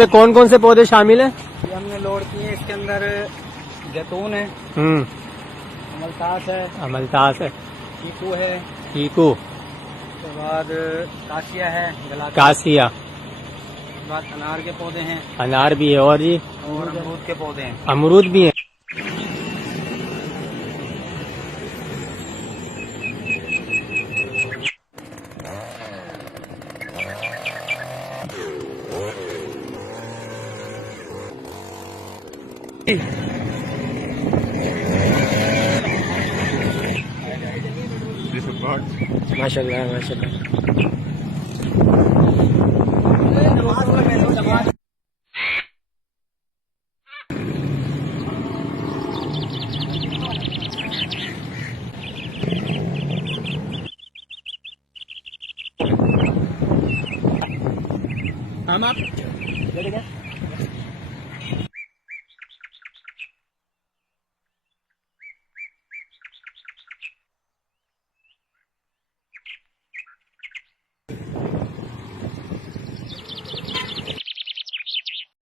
इसमें कौन कौन से पौधे शामिल हैं? ये हमने लोड किए हैं। इसके अंदर जैतून है, अमलतास है, अमलतास है, चीकू है, चीकू, उसके बाद कासिया है, कासिया, उसके बाद अनार के पौधे हैं अनार भी है और जी और अमरूद के पौधे हैं। अमरूद भी है। माशाल्लाह माशाल्लाह। हम आप